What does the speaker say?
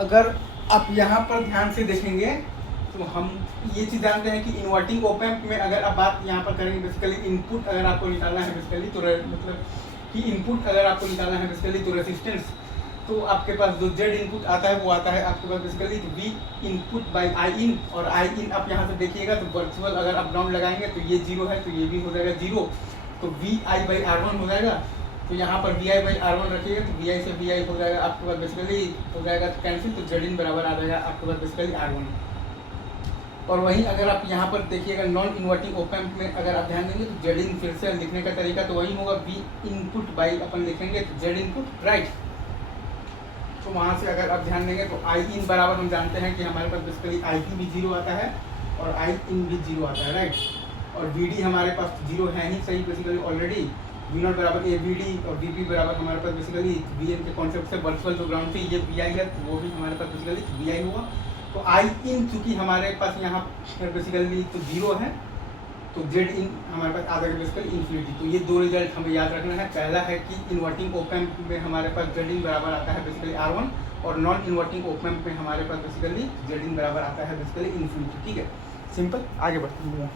अगर आप यहाँ पर ध्यान से देखेंगे तो हम ये चीज़ जानते हैं कि इन्वर्टिंग ओप एम्प में अगर आप बात यहाँ पर करेंगे बेसिकली इनपुट अगर आपको निकालना है बेसिकली तो मतलब कि इनपुट अगर आपको निकालना है बेसिकली तो रेसिस्टेंस, तो आपके पास जो जेड इनपुट आता है वो आता है आपके पास basically we input by I N, और आई इन आप यहाँ से देखिएगा तो वर्चुअल अगर आप ग्राउंड लगाएंगे तो ये जीरो है तो ये भी हो जाएगा जीरो, तो V I by R one हो जाएगा। तो यहाँ पर V I by R one रखिएगा तो वी आई से वी आई हो जाएगा आपके पास बेसिकली हो जाएगा तो कैंसिल, तो जेड इन बराबर आ जाएगा आपके पास बेसिकली आर वन। और वहीं अगर आप यहाँ पर देखिएगा नॉन इन्वर्टिंग ओप एम्प में अगर आप ध्यान देंगे तो जेड इन फिर से लिखने का तरीका तो वही होगा, वी इनपुट बाई अपन लिखेंगे तो जेड इनपुट राइट। तो वहाँ से अगर आप ध्यान देंगे तो आई इन बराबर हम जानते हैं कि हमारे पास बेसिकली आई पी भी जीरो आता है और आई इन भी जीरो आता है राइट, और वी डी हमारे पास जीरो है ही सही बेसिकली ऑलरेडी, वी नॉट बराबर ए वी डी और वी पी बराबर हमारे पास बेसिकली वी एन के कॉन्सेप्ट से वर्चुअल जो ग्राउंड से ये वी आई है तो वो भी हमारे पास बेसिकली वी आई होगा। तो आई इन चूँकि हमारे पास यहाँ बेसिकली तो जीरो है तो जेड इन हमारे पास आ जाएगा बेसिकली इन्फिनिटी। तो ये दो रिजल्ट हमें याद रखना है, पहला है कि इन्वर्टिंग ओप एम्प में हमारे पास जेड इन बराबर आता है बेसिकली आर वन, और नॉन इन्वर्टिंग ओप एम्प में हमारे पास बेसिकली जेड इन बराबर आता है बेसिकली इन्फिनिटी। ठीक है, सिंपल, आगे बढ़ते हैं।